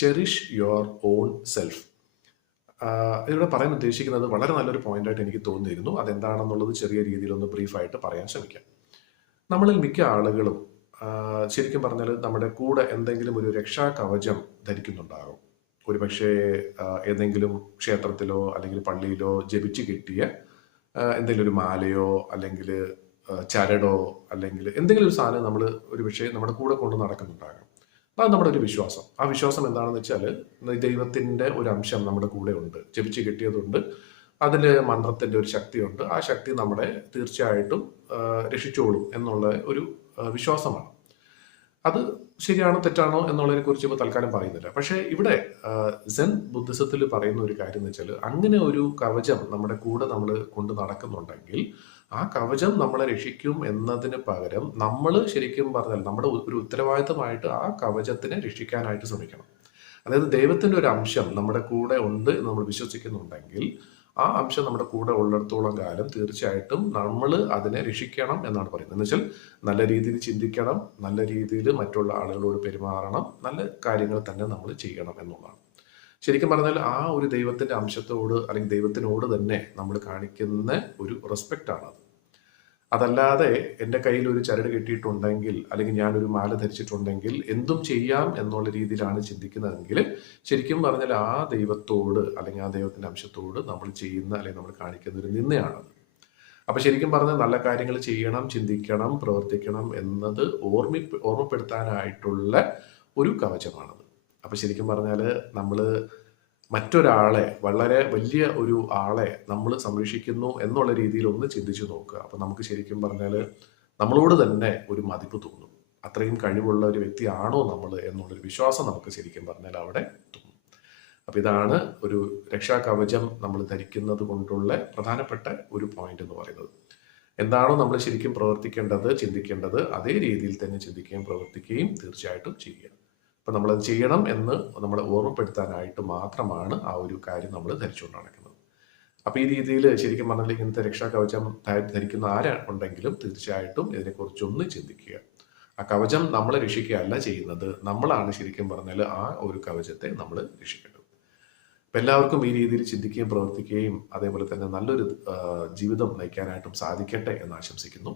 Cherish your own self. ഇതിവിടെ പറയാൻ ഉദ്ദേശിക്കുന്നത് വളരെ നല്ലൊരു പോയിന്റായിട്ട് എനിക്ക് തോന്നിയിരുന്നു. അതെന്താണെന്നുള്ളത് ചെറിയ രീതിയിലൊന്ന് ബ്രീഫായിട്ട് പറയാൻ ശ്രമിക്കാം. നമ്മളിൽ മിക്ക ആളുകളും ശരിക്കും പറഞ്ഞാൽ നമ്മുടെ കൂടെ എന്തെങ്കിലും ഒരു രക്ഷാ കവചം ധരിക്കുന്നുണ്ടാകും. ഒരുപക്ഷേ ഏതെങ്കിലും ക്ഷേത്രത്തിലോ അല്ലെങ്കിൽ പള്ളിയിലോ ജപിച്ച് കിട്ടിയ എന്തെങ്കിലും ഒരു മാലയോ അല്ലെങ്കിൽ ചരടോ അല്ലെങ്കിൽ എന്തെങ്കിലും ഒരു സാധനം നമ്മൾ ഒരുപക്ഷെ നമ്മുടെ കൂടെ കൊണ്ട് നടക്കുന്നുണ്ടാകാം. അത് നമ്മുടെ ഒരു വിശ്വാസം. ആ വിശ്വാസം എന്താണെന്ന് വെച്ചാൽ ദൈവത്തിൻ്റെ ഒരു അംശം നമ്മുടെ കൂടെ ഉണ്ട്, ജപിച്ച് കിട്ടിയതുണ്ട്, അതിൽ മന്ത്രത്തിൻ്റെ ഒരു ശക്തിയുണ്ട്, ആ ശക്തി നമ്മളെ തീർച്ചയായിട്ടും രക്ഷിച്ചോളും എന്നുള്ള ഒരു വിശ്വാസമാണ്. അത് ശരിയാണോ തെറ്റാണോ എന്നുള്ളതിനെ കുറിച്ച് ഇപ്പോൾ തൽക്കാലം പറയുന്നില്ല. പക്ഷേ ഇവിടെ സെൻ ബുദ്ധിസത്തിൽ പറയുന്ന ഒരു കാര്യം എന്ന് വെച്ചാൽ അങ്ങനെ ഒരു കവചം നമ്മുടെ കൂടെ നമ്മൾ കൊണ്ട് നടക്കുന്നുണ്ടെങ്കിൽ ആ കവചം നമ്മളെ രക്ഷിക്കും എന്നതിന് പകരം നമ്മൾ ശരിക്കും പറഞ്ഞാൽ നമ്മുടെ ഒരു ഉത്തരവാദിത്തമായിട്ട് ആ കവചത്തിനെ രക്ഷിക്കാനായിട്ട് ശ്രമിക്കണം. അതായത് ദൈവത്തിൻ്റെ ഒരു അംശം നമ്മുടെ കൂടെ ഉണ്ട് എന്ന് നമ്മൾ വിശ്വസിക്കുന്നുണ്ടെങ്കിൽ ആ അംശം നമ്മുടെ കൂടെ ഉള്ളിടത്തോളം കാലം തീർച്ചയായിട്ടും നമ്മൾ അതിനെ രക്ഷിക്കണം എന്നാണ് പറയുന്നത്. എന്ന് വെച്ചാൽ നല്ല രീതിയിൽ ചിന്തിക്കണം, നല്ല രീതിയിൽ മറ്റുള്ള ആളുകളോട് പെരുമാറണം, നല്ല കാര്യങ്ങൾ തന്നെ നമ്മൾ ചെയ്യണം എന്നുള്ളതാണ്. ശരിക്കും പറഞ്ഞാൽ ആ ഒരു ദൈവത്തിൻ്റെ അംശത്തോട് അല്ലെങ്കിൽ ദൈവത്തിനോട് തന്നെ നമ്മൾ കാണിക്കുന്ന ഒരു റെസ്പെക്റ്റ് ആണത്. അതല്ലാതെ എൻ്റെ കയ്യിൽ ഒരു ചരട് കെട്ടിയിട്ടുണ്ടെങ്കിൽ അല്ലെങ്കിൽ ഞാനൊരു മാല ധരിച്ചിട്ടുണ്ടെങ്കിൽ എന്തും ചെയ്യാം എന്നുള്ള രീതിയിലാണ് ചിന്തിക്കുന്നതെങ്കിൽ ശരിക്കും പറഞ്ഞാൽ ആ ദൈവത്തോട് അല്ലെങ്കിൽ ആ ദൈവത്തിൻ്റെ അംശത്തോട് നമ്മൾ ചെയ്യുന്ന അല്ലെങ്കിൽ നമ്മൾ കാണിക്കുന്ന ഒരു നിന്ദയാണത്. അപ്പം ശരിക്കും പറഞ്ഞാൽ നല്ല കാര്യങ്ങൾ ചെയ്യണം, ചിന്തിക്കണം, പ്രവർത്തിക്കണം എന്നത് ഓർമ്മപ്പെടുത്താനായിട്ടുള്ള ഒരു കവചമാണത്. അപ്പം ശരിക്കും പറഞ്ഞാൽ നമ്മൾ മറ്റൊരാളെ, വളരെ വലിയ ഒരു ആളെ നമ്മൾ സംരക്ഷിക്കുന്നു എന്നുള്ള രീതിയിൽ ഒന്ന് ചിന്തിച്ചു നോക്കുക. അപ്പം നമുക്ക് ശരിക്കും പറഞ്ഞാൽ നമ്മളോട് തന്നെ ഒരു മതിപ്പ് തോന്നും. അത്രയും കഴിവുള്ള ഒരു വ്യക്തിയാണോ നമ്മൾ എന്നുള്ളൊരു വിശ്വാസം നമുക്ക് ശരിക്കും പറഞ്ഞാൽ അവിടെ തോന്നും. അപ്പം ഇതാണ് ഒരു രക്ഷാകവചം നമ്മൾ ധരിക്കുന്നത് കൊണ്ടുള്ള പ്രധാനപ്പെട്ട ഒരു പോയിന്റ് എന്ന് പറയുന്നത്. എന്താണോ നമ്മൾ ശരിക്കും പ്രവർത്തിക്കേണ്ടത്, ചിന്തിക്കേണ്ടത്, അതേ രീതിയിൽ തന്നെ ചിന്തിക്കുകയും പ്രവർത്തിക്കുകയും തീർച്ചയായിട്ടും ചെയ്യുക. അപ്പം നമ്മളത് ചെയ്യണം എന്ന് നമ്മളെ ഓർമ്മപ്പെടുത്താനായിട്ട് മാത്രമാണ് ആ ഒരു കാര്യം നമ്മൾ ധരിച്ചുകൊണ്ട് നടക്കുന്നത്. അപ്പം ഈ രീതിയിൽ ശരിക്കും പറഞ്ഞാൽ ഇങ്ങനത്തെ രക്ഷാകവചം ധരിക്കുന്ന ആരുണ്ടെങ്കിലും തീർച്ചയായിട്ടും ഇതിനെക്കുറിച്ചൊന്ന് ചിന്തിക്കുക. ആ കവചം നമ്മളെ രക്ഷിക്കുകയല്ല ചെയ്യുന്നത്, നമ്മളാണ് ശരിക്കും പറഞ്ഞാൽ ആ ഒരു കവചത്തെ നമ്മൾ രക്ഷിക്കേണ്ടത്. അപ്പം എല്ലാവർക്കും ഈ രീതിയിൽ ചിന്തിക്കുകയും പ്രവർത്തിക്കുകയും അതേപോലെ തന്നെ നല്ലൊരു ജീവിതം നയിക്കാനായിട്ടും സാധിക്കട്ടെ എന്ന് ആശംസിക്കുന്നു.